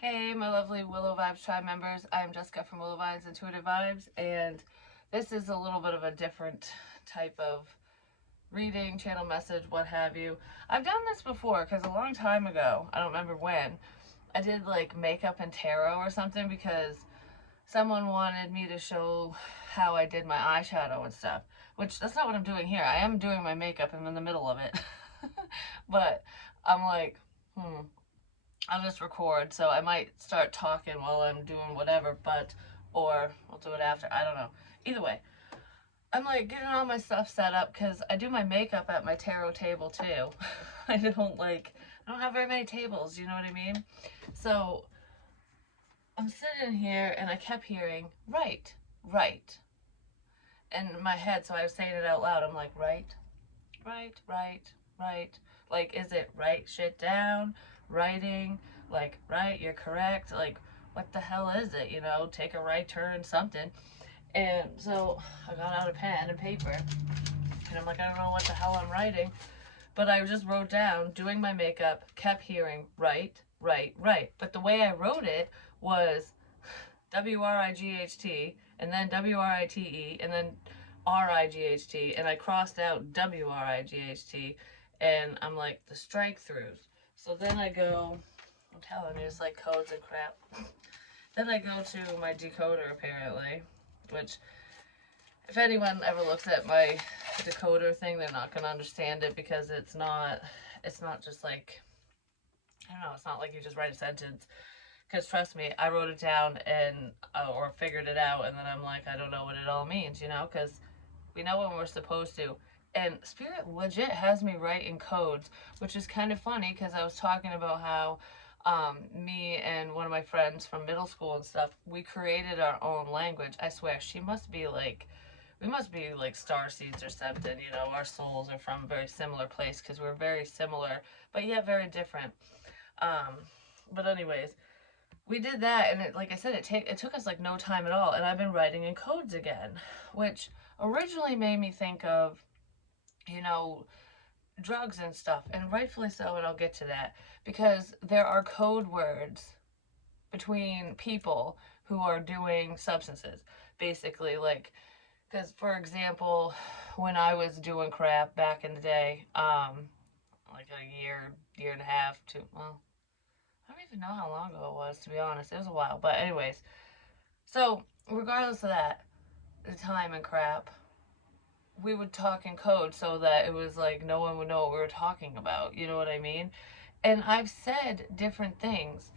Hey, my lovely Willow Vibes tribe members. I'm Jessica from Willow Vibes Intuitive Vibes, and this is a little bit of a different type of reading, channel message, what have you. I've done this before because a long time ago, I don't remember when, I did like makeup and tarot or something because someone wanted me to show how I did my eyeshadow and stuff, which that's not what I'm doing here. I am doing my makeup, I'm in the middle of it. But I'm like, I'll just record, so I might start talking while I'm doing whatever, or I'll do it after. I don't know. Either way, I'm like getting all my stuff set up because I do my makeup at my tarot table too. I don't have very many tables, you know what I mean? So I'm sitting here and I kept hearing, right, right, in my head, so I was saying it out loud. I'm like, right, right, right, right. Like, is it write shit down, writing, like, right, you're correct, like, what the hell is it, take a right turn, something. And so I got out a pen and paper, and I'm like, I don't know what the hell I'm writing, but I just wrote down, doing my makeup, kept hearing, right, right, right. But the way I wrote it was WRIGHT, and then WRITE, and then RIGHT, and I crossed out WRIGHT, and I'm like, the strike throughs. So then I go, I'm telling you, it's like codes and crap. Then I go to my decoder, apparently, which, if anyone ever looks at my decoder thing, they're not going to understand it because it's not just like, I don't know, it's not like you just write a sentence. Because trust me, I wrote it down and or figured it out, and then I'm like, I don't know what it all means, because we know when we're supposed to. And Spirit legit has me write in codes, which is kind of funny because I was talking about how me and one of my friends from middle school and stuff, we created our own language. I swear, we must be like star seeds or something, our souls are from a very similar place because we're very similar, but yet very different. Um, but anyways, we did that, and like I said, it took us like no time at all, and I've been writing in codes again, which originally made me think of, you know, drugs and stuff, and rightfully so, and I'll get to that, because there are code words between people who are doing substances, basically, like, because for example, when I was doing crap back in the day, like a year and a half, to, well, I don't even know how long ago it was, to be honest. It was a while. But anyways, so regardless of that, the time and crap, we would talk in code so that it was like no one would know what we were talking about. You know what I mean? And I've said different things.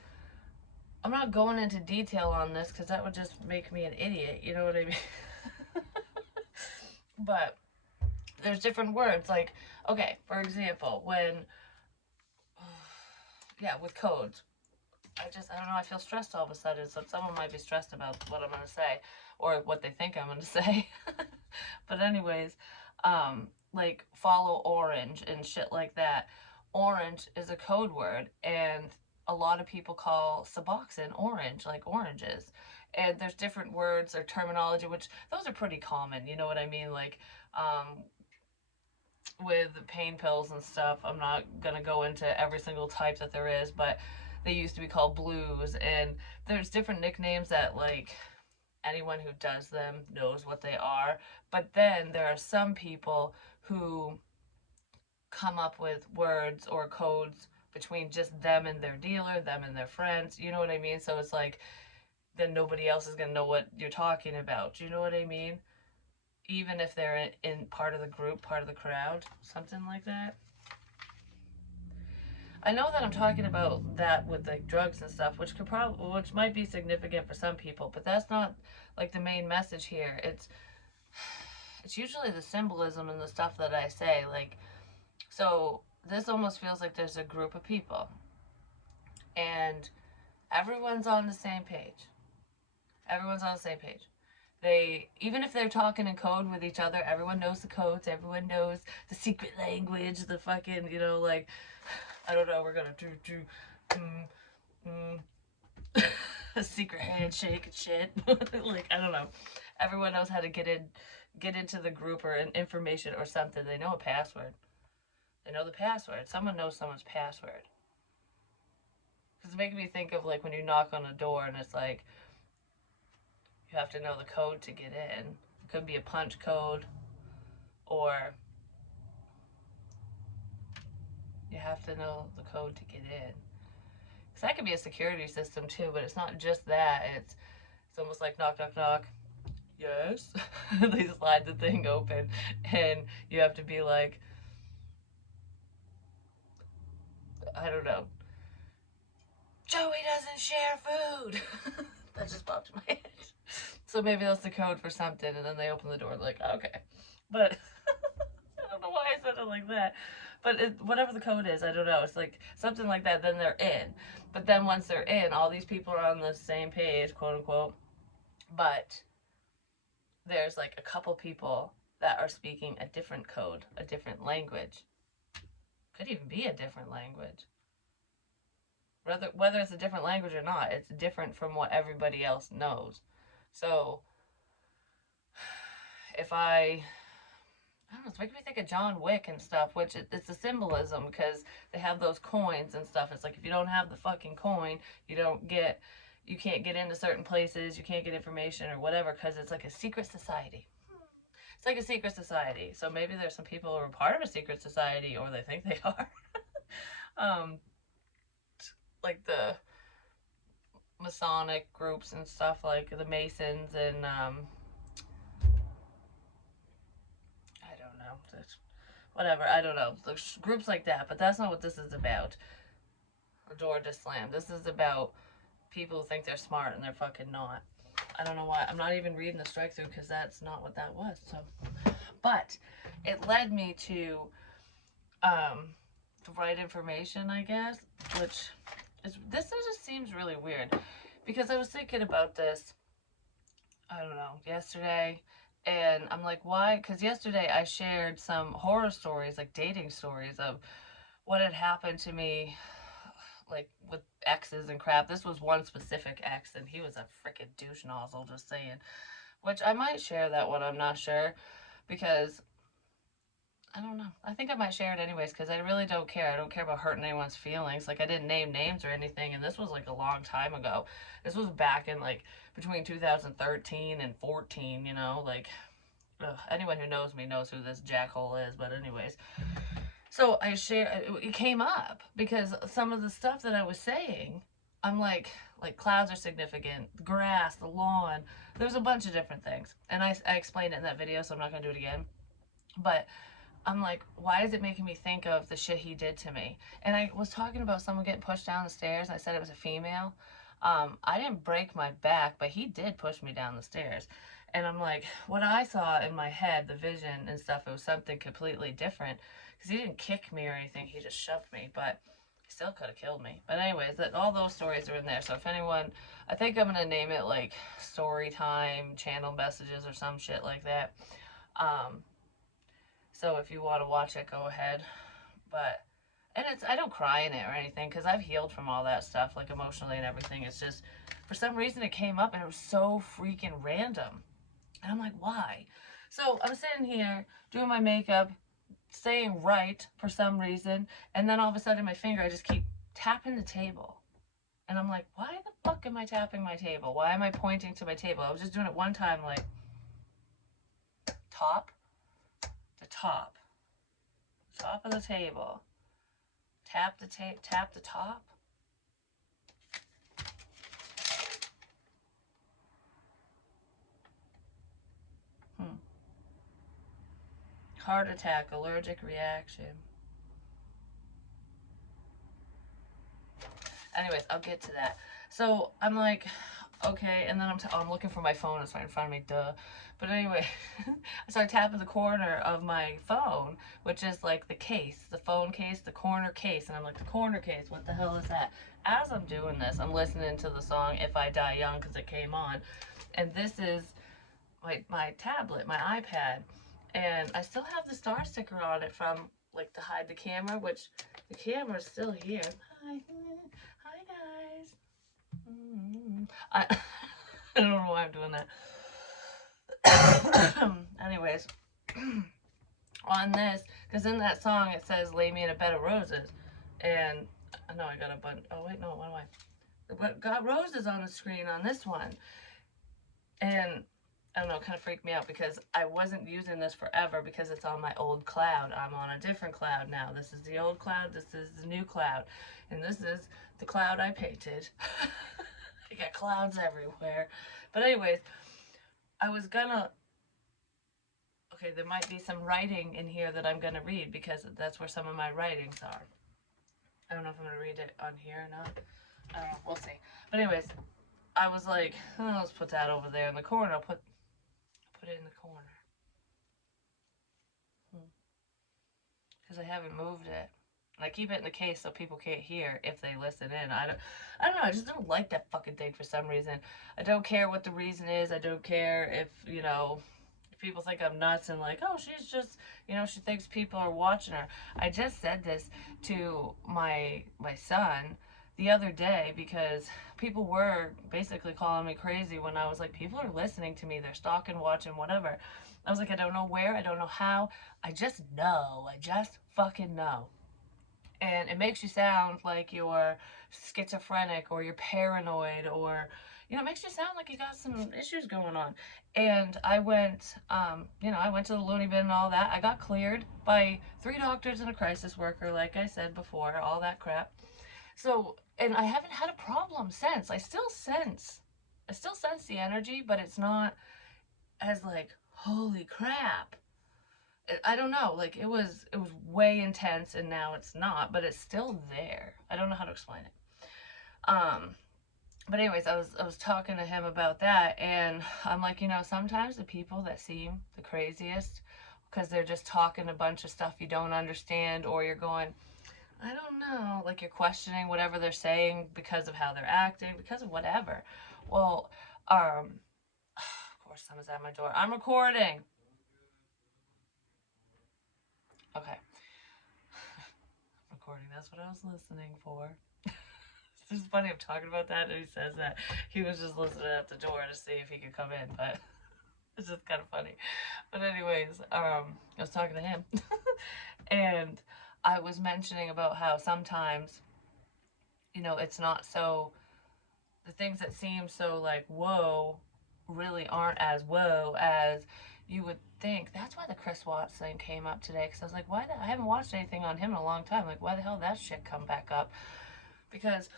I'm not going into detail on this because that would just make me an idiot. You know what I mean? But there's different words. Like, okay, for example, yeah, with codes, I don't know, I feel stressed all of a sudden, so someone might be stressed about what I'm going to say, or what they think I'm going to say. But anyways, like follow orange and shit like that. Orange is a code word, and a lot of people call Suboxone orange, like oranges. And there's different words or terminology, which those are pretty common, you know what I mean? Like, with pain pills and stuff. I'm not gonna go into every single type that there is, but they used to be called blues, and there's different nicknames that like anyone who does them knows what they are. But then there are some people who come up with words or codes between just them and their dealer, them and their friends. You know what I mean? So it's like then nobody else is gonna know what you're talking about. Do you know what I mean? Even if they're in part of the group, part of the crowd, something like that. I know that I'm talking about that with like drugs and stuff, which might be significant for some people, but that's not like the main message here. It's usually the symbolism and the stuff that I say. Like, so this almost feels like there's a group of people, and everyone's on the same page. Everyone's on the same page. They, even if they're talking in code with each other, everyone knows the codes, everyone knows the secret language, the fucking, like, I don't know, we're gonna do a secret handshake and shit. Like, I don't know. Everyone knows how to get into the group or information or something. They know a password. They know the password. Someone knows someone's password. It's making me think of like when you knock on a door and it's like you have to know the code to get in. It could be a punch code, or you have to know the code to get in. Because that could be a security system too, but it's not just that. It's almost like knock, knock, knock. Yes. They slide the thing open, and you have to be like, I don't know, Joey doesn't share food. That just popped in my head. So maybe that's the code for something, and then they open the door like, okay. But I don't know why I said it like that. But whatever the code is, I don't know. It's like something like that, then they're in. But then once they're in, all these people are on the same page, quote unquote. But there's like a couple people that are speaking a different code, a different language. Could even be a different language. Whether it's a different language or not, it's different from what everybody else knows. So if I don't know, it's making me think of John Wick and stuff, which it's a symbolism because they have those coins and stuff. It's like if you don't have the fucking coin, you can't get into certain places, you can't get information or whatever because it's like a secret society. It's like a secret society. So maybe there's some people who are part of a secret society or they think they are. Like the Masonic groups and stuff, like the Masons and whatever, I don't know, groups like that, but that's not what this is about. The door just slammed. This is about people who think they're smart and they're fucking not. I don't know why. I'm not even reading the strike through because that's not what that was. So, but it led me to the right information, I guess, which is, this just seems really weird because I was thinking about this, I don't know, yesterday. And I'm like, why? Because yesterday I shared some horror stories, like dating stories of what had happened to me, like with exes and crap. This was one specific ex, and he was a freaking douche nozzle, just saying. Which I might share that one, I'm not sure. Because, I don't know. I think I might share it anyways, because I really don't care. I don't care about hurting anyone's feelings. Like, I didn't name names or anything, and this was like a long time ago. This was back in like between 2013 and 14, you know, like, anyone who knows me knows who this jackhole is, but anyways. So I share, it came up because some of the stuff that I was saying, I'm like clouds are significant, the grass, the lawn, there's a bunch of different things. And I explained it in that video, so I'm not going to do it again. But I'm like, why is it making me think of the shit he did to me? And I was talking about someone getting pushed down the stairs, and I said it was a female. I didn't break my back, but he did push me down the stairs. And I'm like, what I saw in my head, the vision and stuff, it was something completely different. Because he didn't kick me or anything, he just shoved me. But he still could have killed me. But anyways, all those stories are in there. So if anyone, I think I'm going to name it like Story Time, Channel Messages, or some shit like that. So if you want to watch it, go ahead. But, and I don't cry in it or anything because I've healed from all that stuff, like emotionally and everything. It's just, for some reason it came up and it was so freaking random. And I'm like, why? So I'm sitting here doing my makeup, staying right for some reason. And then all of a sudden my finger, I just keep tapping the table. And I'm like, why the fuck am I tapping my table? Why am I pointing to my table? I was just doing it one time, like, top to top. Top of the table. Tap the top. Heart attack, allergic reaction. Anyways, I'll get to that. So I'm like, okay, and then I'm looking for my phone. It's right in front of me, duh. But anyway, I start tapping the corner of my phone, which is like the case, the phone case, the corner case. And I'm like, the corner case, what the hell is that? As I'm doing this, I'm listening to the song If I Die Young because it came on. And this is my tablet, my iPad. And I still have the star sticker on it from like to hide the camera, which the camera's still here. Hi guys. I don't know why I'm doing that. Anyways, on this, because in that song it says lay me in a bed of roses, and I know I got a bunch. Oh, wait, no, what am I? But got roses on the screen on this one. And I don't know, it kind of freaked me out because I wasn't using this forever because it's on my old cloud. I'm on a different cloud now. This is the old cloud, this is the new cloud, and this is the cloud I painted. I got clouds everywhere. But anyways, I was gonna, okay, there might be some writing in here that I'm gonna read because that's where some of my writings are. I don't know if I'm gonna read it on here or not. I don't know, we'll see. But anyways, I was like, oh, let's put that over there in the corner. I'll put it in the corner. Because I haven't moved it. And I keep it in the case so people can't hear if they listen in. I don't know, I just don't like that fucking thing for some reason. I don't care what the reason is. I don't care if, if people think I'm nuts and like, oh, she's just, she thinks people are watching her. I just said this to my son the other day because people were basically calling me crazy when I was like, people are listening to me, they're stalking, watching, whatever. I was like, I don't know where, I don't know how, I just know, I just fucking know. And it makes you sound like you're schizophrenic or you're paranoid or, it makes you sound like you got some issues going on. And I went, I went to the loony bin and all that. I got cleared by 3 doctors and a crisis worker, like I said before, all that crap. So, and I haven't had a problem since. I still sense the energy, but it's not as like, holy crap. I don't know, like it was way intense and now it's not, but it's still there. I don't know how to explain it. But anyways, I was talking to him about that and I'm like, sometimes the people that seem the craziest because they're just talking a bunch of stuff you don't understand or you're going, I don't know, like you're questioning whatever they're saying because of how they're acting, because of whatever. Well, of course someone's at my door. I'm recording. Okay. Recording, that's what I was listening for. It's just funny, I'm talking about that and he says that. He was just listening at the door to see if he could come in, but it's just kind of funny. But anyways, I was talking to him and I was mentioning about how sometimes, it's not so, the things that seem so like, whoa, really aren't as whoa as you would think. That's why the Chris Watts thing came up today, because I was like, I haven't watched anything on him in a long time. Like, why the hell did that shit come back up? Because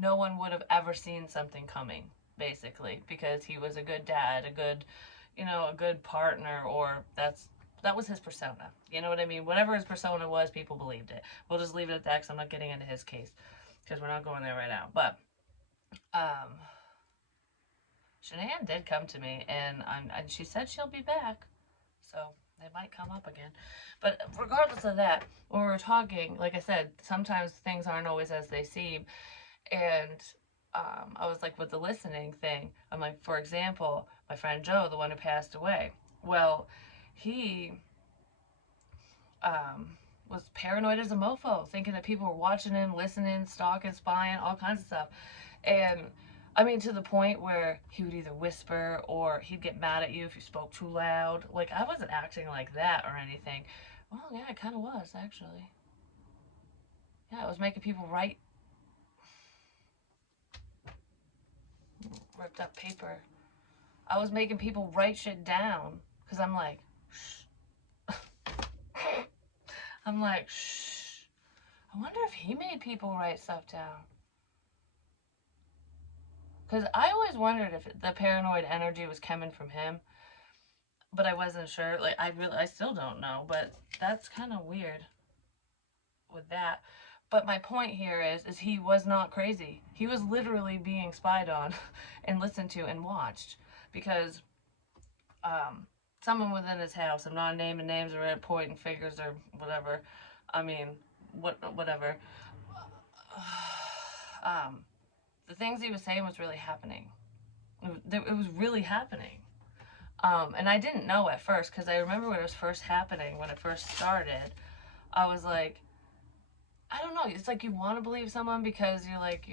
no one would have ever seen something coming, basically, because he was a good dad, a good, a good partner, or that was his persona. You know what I mean? Whatever his persona was, people believed it. We'll just leave it at that because I'm not getting into his case because we're not going there right now. But Shanahan did come to me and she said she'll be back. So they might come up again. But regardless of that, when we were talking, like I said, sometimes things aren't always as they seem. And I was like, with the listening thing, I'm like, for example, my friend Joe, the one who passed away, well, he was paranoid as a mofo, thinking that people were watching him, listening, stalking, spying, all kinds of stuff. And I mean, to the point where he would either whisper or he'd get mad at you if you spoke too loud. Like, I wasn't acting like that or anything. Well, yeah, I kind of was, actually. Yeah, I was making people write ripped up paper. I was making people write shit down because I'm like, shh. I'm like, shh. I wonder if he made people write stuff down. Because I always wondered if the paranoid energy was coming from him, but I wasn't sure. Like, I still don't know, but that's kind of weird with that. But my point here is he was not crazy. He was literally being spied on and listened to and watched because someone within his house, I'm not naming names or pointing fingers or whatever. I mean, whatever. The things he was saying was really happening. It was really happening. And I didn't know at first because I remember when it was first happening, when it first started, I was like, I don't know. It's like you want to believe someone because you're like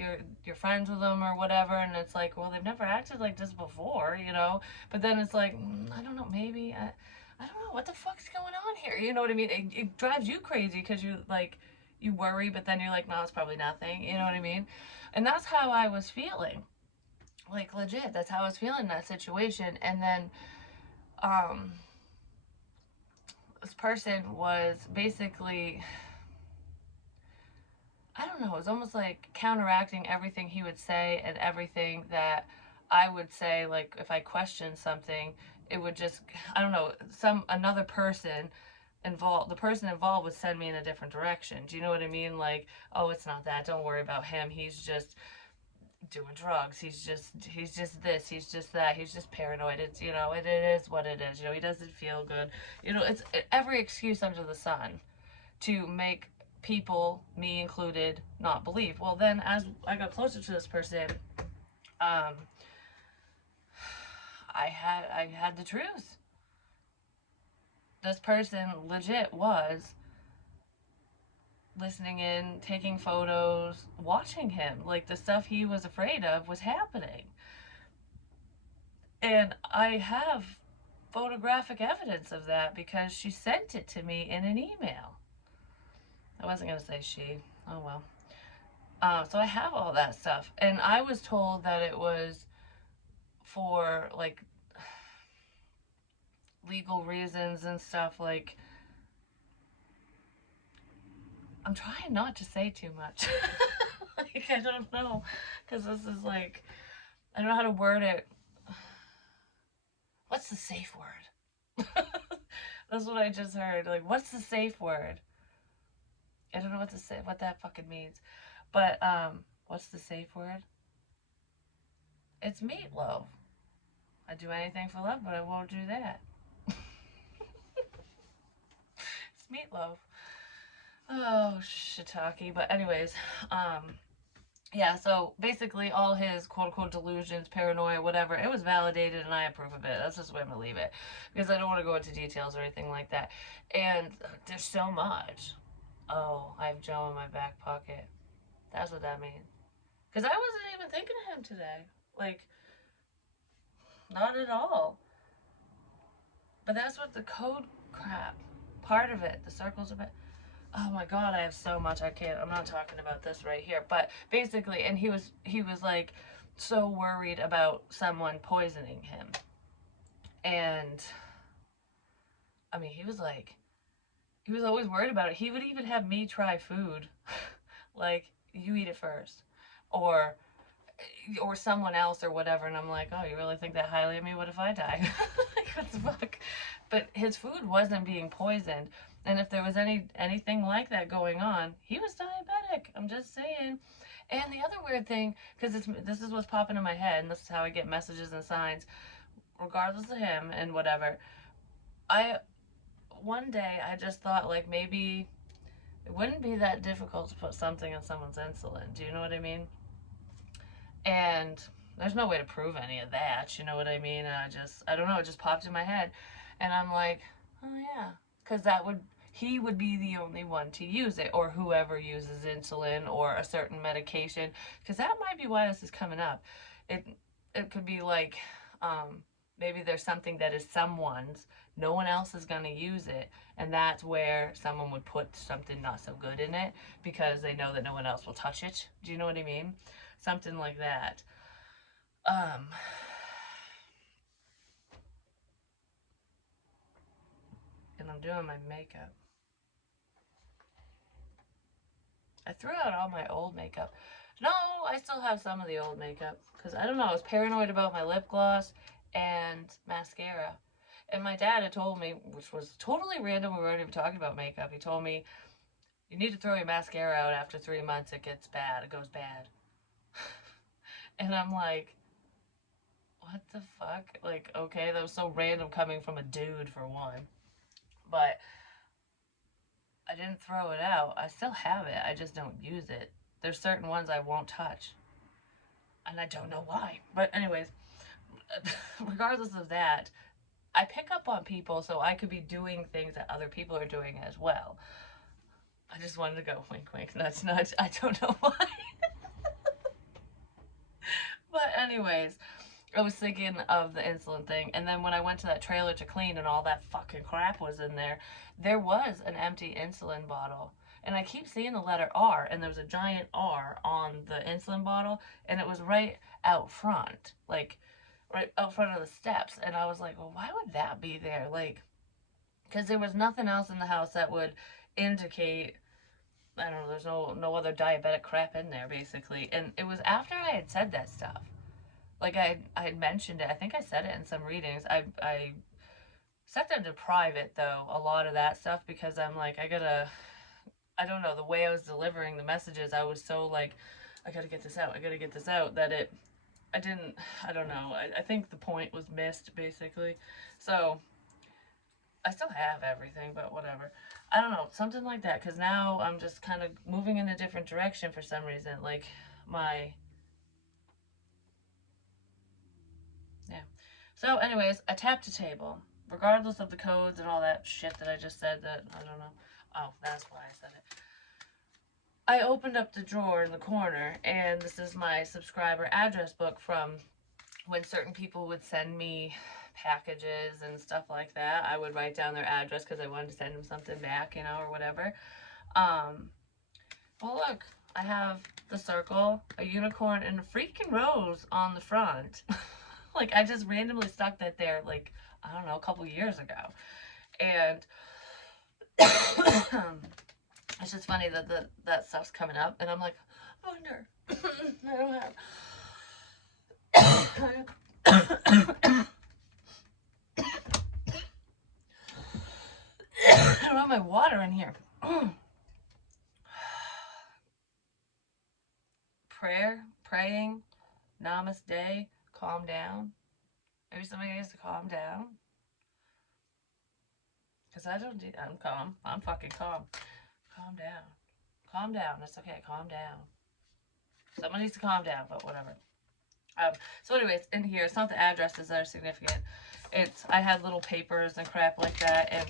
you're friends with them or whatever, and it's like, well, they've never acted like this before, But then it's like, I don't know, maybe I don't know what the fuck's going on here. You know what I mean? It drives you crazy because you like You worry, but then you're like, no, it's probably nothing. You know what I mean? And that's how I was feeling. Like, legit, that's how I was feeling in that situation. And then, um, this person was basically, I don't know, it was almost like counteracting everything he would say and everything that I would say. Like, if I questioned something, it would just, I don't know, another person involved, the person involved would send me in a different direction. Do you know what I mean? Like, oh, it's not that, don't worry about him, he's just doing drugs, he's just this, he's just that, he's just paranoid, it's, you know, it is what it is, you know, he doesn't feel good, you know, it's every excuse under the sun to make people, me included, not believe. Well, then as I got closer to this person, um I had the truth. This person legit was listening in, taking photos, watching him. Like, the stuff he was afraid of was happening. And I have photographic evidence of that because she sent it to me in an email. I wasn't going to say she. Oh well. So I have all that stuff. And I was told that it was for, like, legal reasons and stuff. Like, I'm trying not to say too much. Like, I don't know. Because this is like, I don't know how to word it. What's the safe word? That's what I just heard. Like, what's the safe word? I don't know what to say, what that fucking means. But, what's the safe word? It's meatloaf. I'd do anything for love, but I won't do that. It's meatloaf. Oh, shiitake. But anyways, yeah, so basically all his quote-unquote delusions, paranoia, whatever, it was validated and I approve of it. That's just the way I'm gonna leave it. Because I don't want to go into details or anything like that. And there's so much. Oh, I have Joe in my back pocket. That's what that means. Because I wasn't even thinking of him today. Like, not at all. But that's what the code crap, part of it, the circles of it. Oh my god, I have so much. I can't, I'm not talking about this right here. But basically, and he was like so worried about someone poisoning him. And I mean, he was always worried about it. He would even have me try food. Like, you eat it first. Or someone else or whatever, and I'm like, oh, you really think that highly of me? What if I die? Like, what the fuck? But his food wasn't being poisoned, and if there was anything like that going on, he was diabetic. I'm just saying. And the other weird thing, because this is what's popping in my head, and this is how I get messages and signs, regardless of him and whatever. One day I just thought, like, maybe it wouldn't be that difficult to put something in someone's insulin. Do you know what I mean? And there's no way to prove any of that, you know what I mean? And I don't know, it just popped in my head. And I'm like, oh yeah. Because he would be the only one to use it, or whoever uses insulin or a certain medication. Because that might be why this is coming up. It could be like, maybe there's something that is someone's, no one else is going to use it, and that's where someone would put something not so good in it because they know that no one else will touch it. Do you know what I mean? Something like that. And I'm doing my makeup. I threw out all my old makeup. No, I still have some of the old makeup because I don't know, I was paranoid about my lip gloss and mascara. And my dad had told me, which was totally random, we weren't even talking about makeup. He told me, you need to throw your mascara out after 3 months. It gets bad. It goes bad. And I'm like, what the fuck? Like, okay, that was so random coming from a dude, for one. But I didn't throw it out. I still have it. I just don't use it. There's certain ones I won't touch. And I don't know why. But anyways, regardless of that, I pick up on people, so I could be doing things that other people are doing as well. I just wanted to go wink, wink, nudge, nudge. I don't know why. But anyways, I was thinking of the insulin thing. And then when I went to that trailer to clean and all that fucking crap was in there, there was an empty insulin bottle. And I keep seeing the letter R, and there was a giant R on the insulin bottle, and it was right out front, like right out front of the steps. And I was like, well, why would that be there? Like, because there was nothing else in the house that would indicate, I don't know, there's no other diabetic crap in there, basically. And it was after I had said that stuff. Like, I had mentioned it. I think I said it in some readings. I set them to private, though, a lot of that stuff, because I'm like, I don't know, the way I was delivering the messages, I was so like, I gotta get this out, I gotta get this out, that I don't know, I think the point was missed, basically. So, I still have everything, but whatever. I don't know, something like that, because now I'm just kind of moving in a different direction for some reason. Like, yeah. So, anyways, I tapped a table, regardless of the codes and all that shit that I just said that, I don't know. Oh, that's why I said it. I opened up the drawer in the corner, and this is my subscriber address book from when certain people would send me packages and stuff like that. I would write down their address because I wanted to send them something back, you know, or whatever. Well, look, I have the circle, a unicorn, and a freaking rose on the front. Like, I just randomly stuck that there, like, I don't know, a couple years ago. And it's just funny that that stuff's coming up, and I'm like, I wonder. I don't have. I don't have my water in here. Praying, namaste, calm down. Maybe somebody needs to calm down. Because I'm calm. I'm fucking calm. Calm down. Calm down. It's okay. Calm down. Someone needs to calm down, but whatever. So anyways, in here, it's not the addresses that are significant. I had little papers and crap like that, and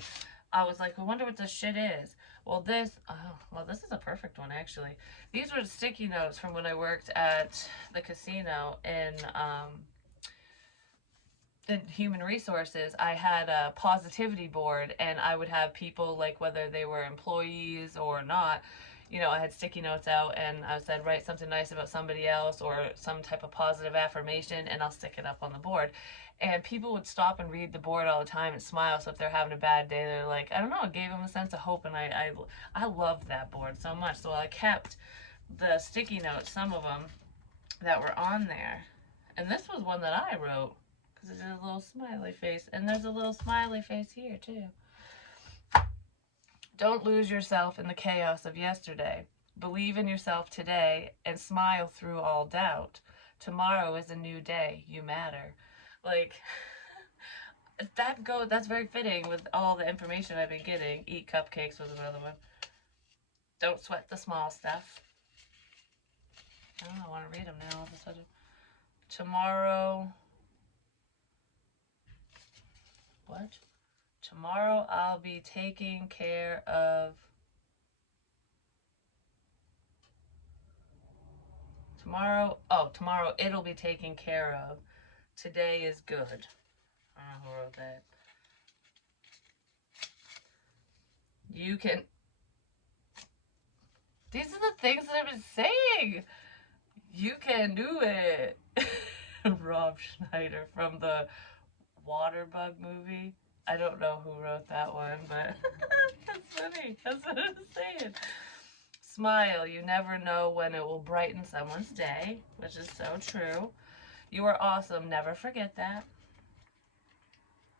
I was like, I wonder what this shit is. Well, this is a perfect one, actually. These were sticky notes from when I worked at the casino in human resources. I had a positivity board, and I would have people, like, whether they were employees or not, you know, I had sticky notes out, and I said, write something nice about somebody else or some type of positive affirmation, and I'll stick it up on the board. And people would stop and read the board all the time and smile. So if they're having a bad day, they're like, I don't know, it gave them a sense of hope. And I loved that board so much. So I kept the sticky notes, some of them that were on there. And this was one that I wrote, because it did a little smiley face. And there's a little smiley face here, too. Don't lose yourself in the chaos of yesterday. Believe in yourself today and smile through all doubt. Tomorrow is a new day. You matter. Like, that's very fitting with all the information I've been getting. Eat cupcakes was another one. Don't sweat the small stuff. I don't know, I want to read them now all of a sudden. Tomorrow. What? Tomorrow I'll be taking care of. Tomorrow it'll be taken care of. Today is good. I don't know who wrote that. You can. These are the things that I've been saying. You can do it. Rob Schneider from the Waterbug movie. I don't know who wrote that one, but that's funny. That's what I'm saying. Smile. You never know when it will brighten someone's day, which is so true. You are awesome. Never forget that.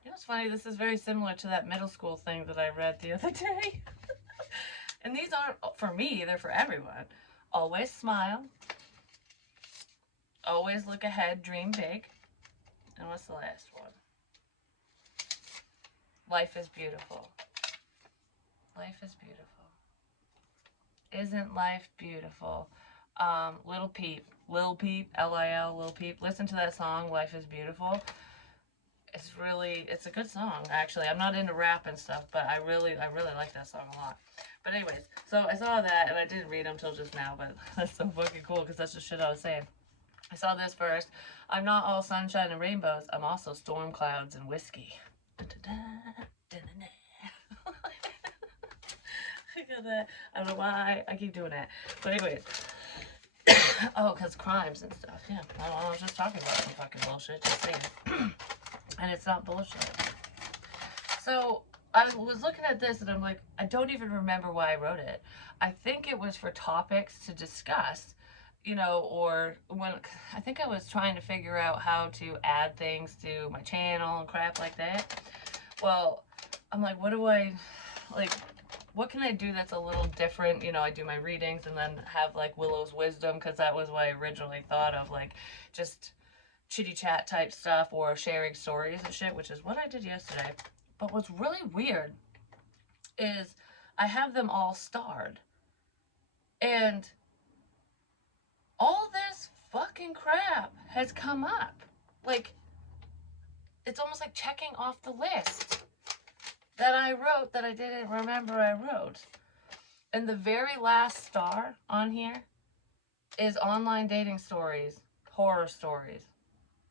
You know what's funny? This is very similar to that middle school thing that I read the other day. And these aren't for me, they're for everyone. Always smile. Always look ahead, dream big. And what's the last one? Life is beautiful. Life is beautiful. Isn't life beautiful? Lil Peep, L-I-L, Lil Peep. Listen to that song, Life is Beautiful. It's a good song, actually. I'm not into rap and stuff, but I really like that song a lot. But anyways, so I saw that, and I didn't read them till just now, but that's so fucking cool, because that's the shit I was saying. I saw this first. I'm not all sunshine and rainbows. I'm also storm clouds and whiskey. of that. I don't know why I keep doing that. But anyways. Oh, because crimes and stuff. Yeah, I was just talking about some fucking bullshit. Just saying. And it's not bullshit. So I was looking at this and I'm like, I don't even remember why I wrote it. I think it was for topics to discuss, you know, or when I think I was trying to figure out how to add things to my channel and crap like that. Well, I'm like, what do I, like, what can I do that's a little different? You know, I do my readings and then have like Willow's wisdom, because that was what I originally thought of, like just chitty chat type stuff or sharing stories and shit, which is what I did yesterday. But what's really weird is I have them all starred. And all this fucking crap has come up. Like, it's almost like checking off the list that I wrote that I didn't remember I wrote. And the very last star on here is online dating stories, horror stories.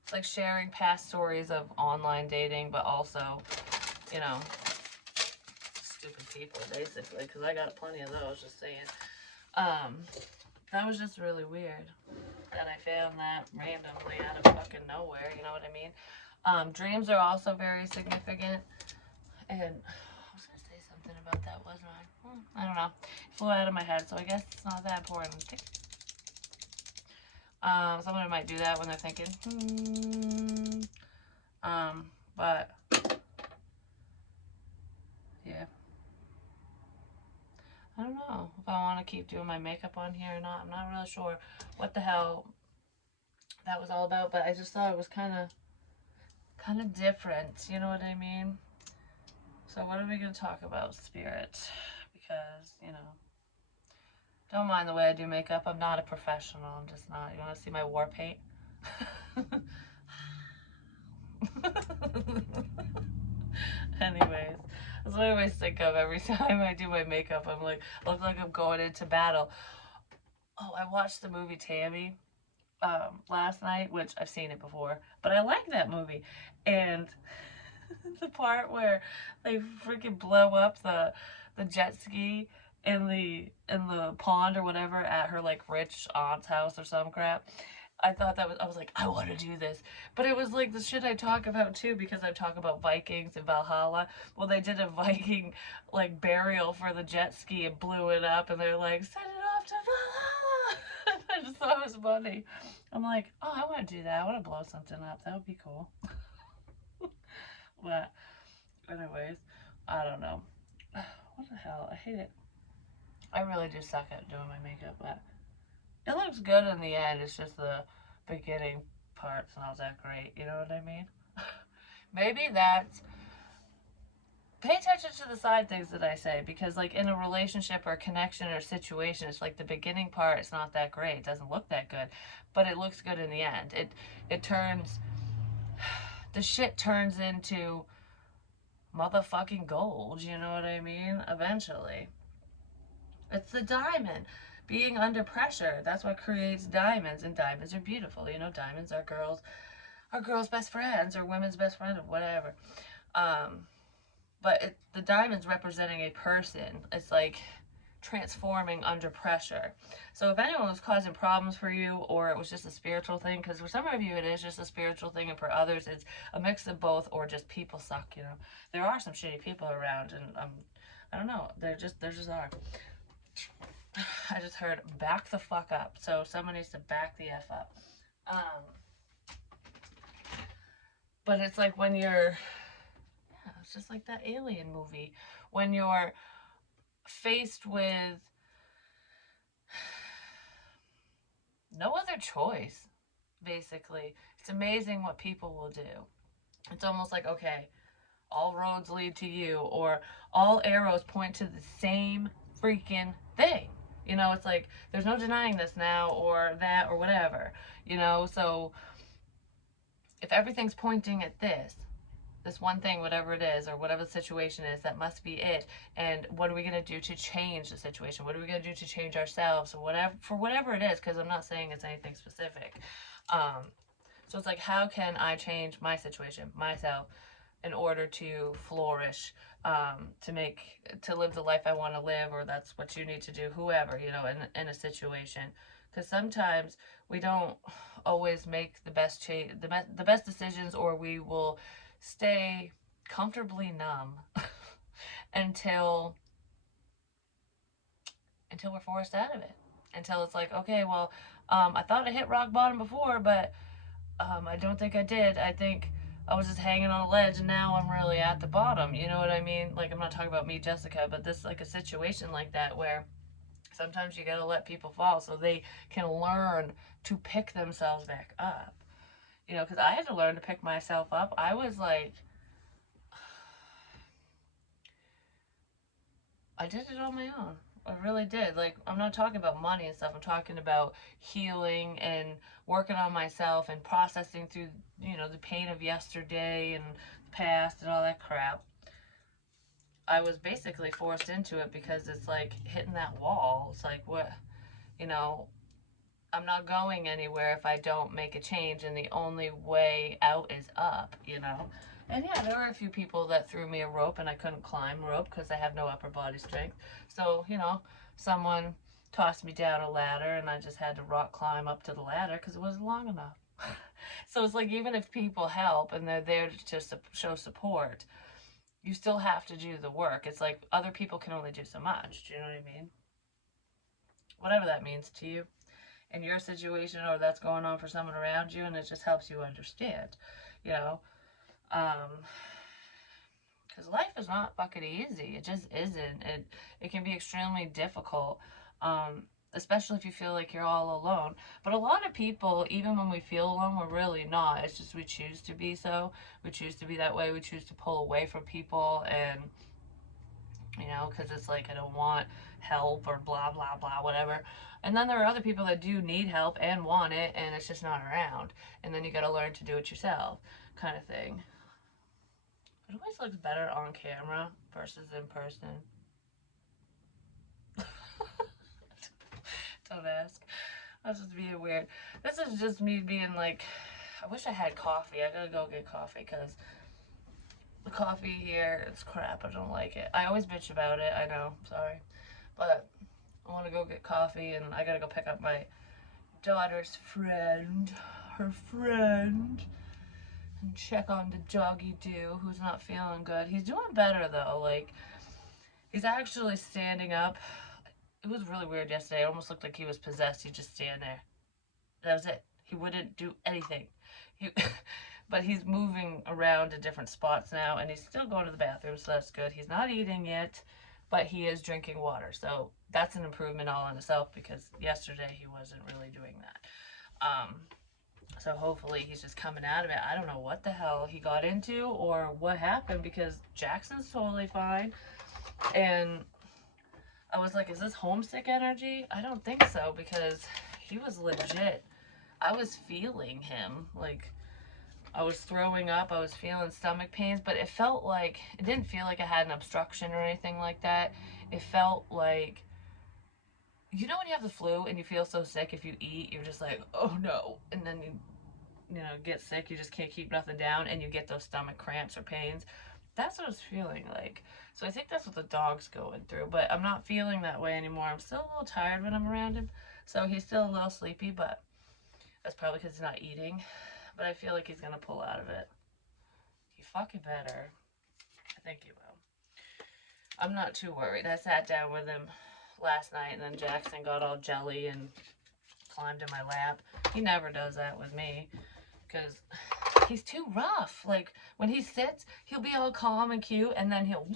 It's like sharing past stories of online dating, but also, you know, stupid people, basically, because I got plenty of those, just saying. That was just really weird that I found that randomly out of fucking nowhere, you know what I mean? Dreams are also very significant, and I was gonna say something about that, wasn't I? I don't know. It flew out of my head, so I guess it's not that important. Someone might do that when they're thinking, but yeah. I don't know if I want to keep doing my makeup on here or not. I'm not really sure what the hell that was all about, but I just thought it was kind of different, you know what I mean? So what are we going to talk about, Spirit? Because, you know, don't mind the way I do makeup. I'm not a professional. I'm just not. You want to see my war paint? Anyways, that's what I always think of every time I do my makeup. I'm like, I look like I'm going into battle. Oh, I watched the movie Tammy last night, which I've seen it before, but I like that movie. And the part where they freaking blow up the jet ski in the pond or whatever at her like rich aunt's house or some crap. I thought that was, I was like, I want to do this. But it was like the shit I talk about too, because I talk about Vikings and Valhalla. Well, they did a Viking like burial for the jet ski and blew it up, and they're like, send it off to Valhalla. I just thought it was funny. I'm like, oh, I want to do that. I want to blow something up. That would be cool. But anyways, I don't know. What the hell? I hate it. I really do suck at doing my makeup, but it looks good in the end. It's just the beginning part's not that great. You know what I mean? Maybe that's... Pay attention to the side things that I say, because like in a relationship or connection or situation, it's like the beginning part is not that great. It doesn't look that good, but it looks good in the end. It turns... The shit turns into motherfucking gold, you know what I mean? Eventually. It's the diamond. Being under pressure, that's what creates diamonds, and diamonds are beautiful. You know, diamonds are girls' best friends, or women's best friend, or whatever. But the diamond's representing a person. It's like transforming under pressure. So if anyone was causing problems for you, or it was just a spiritual thing, because for some of you it is just a spiritual thing, and for others it's a mix of both, or just people suck, you know. There are some shitty people around, and I don't know, there just are. I just heard back the fuck up, so someone needs to back the F up. But it's like when you're, yeah, it's just like that Alien movie, when you're faced with no other choice, basically. It's amazing what people will do. It's almost like, okay, all roads lead to you, or all arrows point to the same freaking thing. You know, it's like, there's no denying this now, or that, or whatever. You know, so if everything's pointing at this one thing, whatever it is, or whatever the situation is, that must be it. And what are we going to do to change the situation? What are we going to do to change ourselves, or whatever, for whatever it is, because I'm not saying it's anything specific. So it's like, how can I change my situation, myself, in order to flourish, to live the life I want to live, or that's what you need to do, whoever, in a situation. Because sometimes we don't always make the best decisions, or we will stay comfortably numb until we're forced out of it. Until it's like, okay, well, I thought I hit rock bottom before, but I don't think I did. I think I was just hanging on a ledge, and now I'm really at the bottom. You know what I mean? Like, I'm not talking about me, Jessica, but this, like, a situation like that where sometimes you gotta let people fall so they can learn to pick themselves back up. Because I had to learn to pick myself up. I was like, I did it on my own. I really did. Like, I'm not talking about money and stuff. I'm talking about healing and working on myself and processing through, the pain of yesterday and the past and all that crap. I was basically forced into it because it's like hitting that wall. It's like, what, you know, I'm not going anywhere if I don't make a change, and the only way out is up. And yeah, there were a few people that threw me a rope and I couldn't climb rope because I have no upper body strength. So, someone tossed me down a ladder and I just had to rock climb up to the ladder because it wasn't long enough. So it's like, even if people help and they're there to show support, you still have to do the work. It's like other people can only do so much. Do you know what I mean? Whatever that means to you in your situation, or that's going on for someone around you, and it just helps you understand, you know. Because life is not fucking easy. It just isn't. It can be extremely difficult, especially if you feel like you're all alone. But a lot of people, even when we feel alone, we're really not. It's just we choose to be so. We choose to be that way. We choose to pull away from people, and because it's like, I don't want help or blah blah blah whatever. And then there are other people that do need help and want it, and it's just not around. And then you got to learn to do it yourself, kind of thing. It always looks better on camera versus in person. Don't ask. That's just being weird. This is just me being like, I wish I had coffee. I gotta go get coffee because the coffee here is crap. I don't like it. I always bitch about it. I know. Sorry. But I want to go get coffee, and I gotta go pick up my daughter's friend. Her friend. And check on the doggy do, who's not feeling good. He's doing better though. Like, he's actually standing up. It was really weird yesterday. It almost looked like he was possessed. He'd just stand there. That was it. He wouldn't do anything. But he's moving around to different spots now, and he's still going to the bathroom, so that's good. He's not eating yet, but he is drinking water. So that's an improvement all in itself, because yesterday he wasn't really doing that. So hopefully he's just coming out of it. I don't know what the hell he got into or what happened, because Jackson's totally fine. And I was like, is this homesick energy? I don't think so, because he was legit. I was feeling him. Like, I was throwing up. I was feeling stomach pains, but it didn't feel like I had an obstruction or anything like that. It felt like, when you have the flu and you feel so sick, if you eat, you're just like, oh no. And then you get sick, you just can't keep nothing down, and you get those stomach cramps or pains. That's what I was feeling like. So I think that's what the dog's going through, but I'm not feeling that way anymore. I'm still a little tired when I'm around him, so he's still a little sleepy, but that's probably because he's not eating. But I feel like he's gonna pull out of it. He fucking better. I think he will. I'm not too worried. I sat down with him last night, and then Jackson got all jelly and climbed in my lap. He never does that with me, because he's too rough. Like, when he sits, he'll be all calm and cute, and then he'll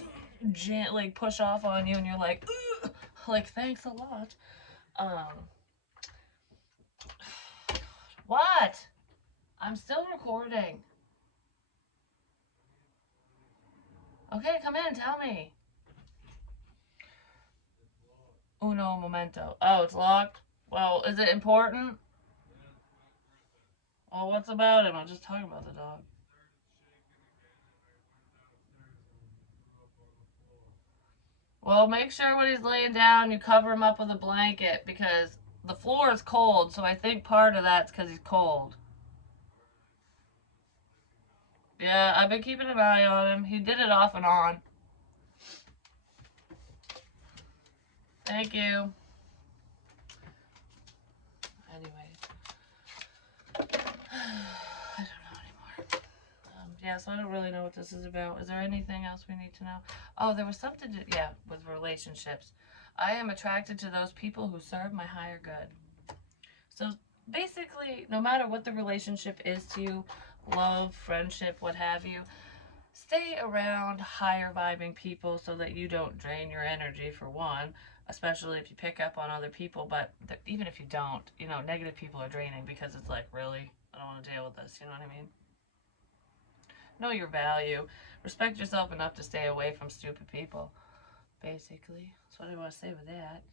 gently push off on you, and you're like, ugh! Like, thanks a lot. What? I'm still recording. Okay, come in, tell me. Uno momento. Oh, it's locked? Well, is it important? Well, what's about him? I'm just talking about the dog. Well, make sure when he's laying down, you cover him up with a blanket, because the floor is cold, so I think part of that's because he's cold. Yeah, I've been keeping an eye on him. He did it off and on. Thank you. Anyway. I don't know anymore. Yeah, so I don't really know what this is about. Is there anything else we need to know? Oh, there was something to, yeah, with relationships. I am attracted to those people who serve my higher good. So basically, no matter what the relationship is to you, love, friendship, what have you, stay around higher vibing people so that you don't drain your energy, for one, especially if you pick up on other people. But even if you don't, negative people are draining because it's like, really? I don't want to deal with this. You know what I mean? Know your value. Respect yourself enough to stay away from stupid people. Basically, that's what I want to say with that.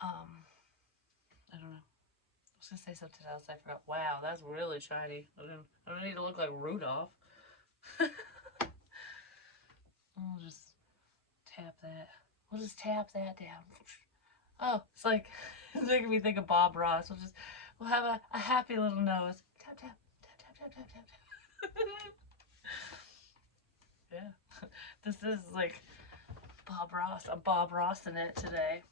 I don't know. I was gonna say something else. I forgot. Wow, that's really shiny. I don't need to look like Rudolph. I'll just tap that. We'll just tap that down. Oh, it's like it's making me think of Bob Ross. We'll have a happy little nose. Tap tap tap tap tap tap tap. Yeah, this is like Bob Ross. I'm Bob Ross in it today.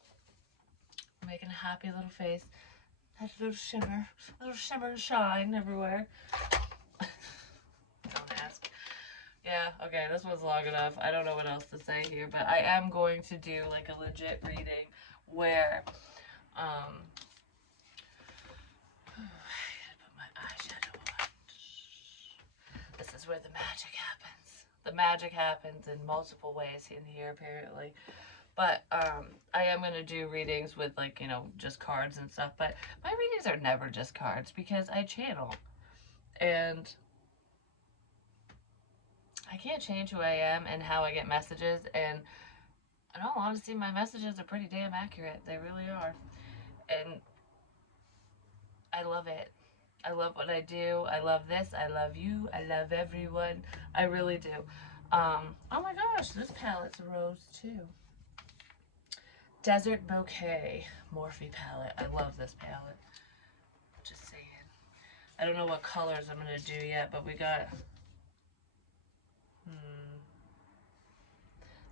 Making a happy little face. Had a little shimmer and shine everywhere. Don't ask. Yeah, okay, this was long enough. I don't know what else to say here, but I am going to do like a legit reading where, I gotta put my eyeshadow on. This is where the magic happens. The magic happens in multiple ways in here, apparently. But I am going to do readings with, like, just cards and stuff. But my readings are never just cards because I channel. And I can't change who I am and how I get messages. And in all honesty, my messages are pretty damn accurate. They really are. And I love it. I love what I do. I love this. I love you. I love everyone. I really do. Oh my gosh, this palette's a rose too. Desert Bouquet Morphe palette. I love this palette. Just saying. I don't know what colors I'm going to do yet, but we got...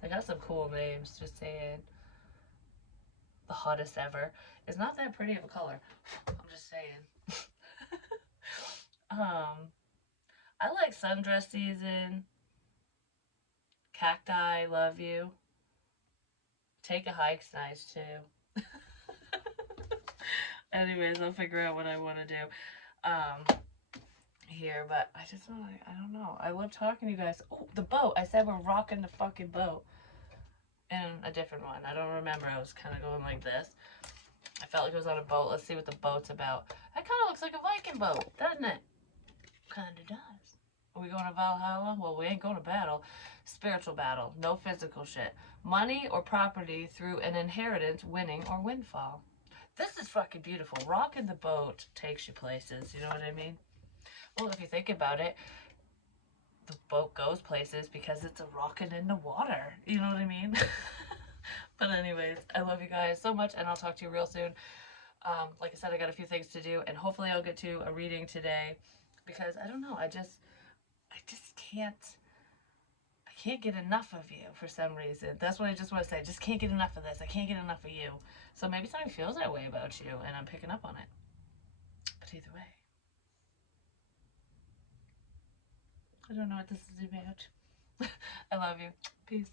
I got some cool names, just saying. The hottest ever. It's not that pretty of a color. I'm just saying. I like sundress season. Cacti, love you. Take a hike's nice too. Anyways, I'll figure out what I want to do here, but I don't know. I love talking to you guys. Oh, the boat. I said we're rocking the fucking boat. And a different one. I don't remember. I was kind of going like this. I felt like it was on a boat. Let's see what the boat's about. That kind of looks like a Viking boat, doesn't it? Kind of does. Are we going to Valhalla? Well, we ain't going to battle. Spiritual battle. No physical shit. Money or property through an inheritance, winning or windfall. This is fucking beautiful. Rocking the boat takes you places. You know what I mean? Well, if you think about it, the boat goes places because it's a rocking in the water. You know what I mean? But anyways, I love you guys so much, and I'll talk to you real soon. Like I said, I got a few things to do, and hopefully I'll get to a reading today, because I don't know, I just can't get enough of you for some reason. That's what I just want to say. I just can't get enough of this. I can't get enough of you. So maybe something feels that way about you, and I'm picking up on it. But either way, I don't know what this is about. I love you. Peace.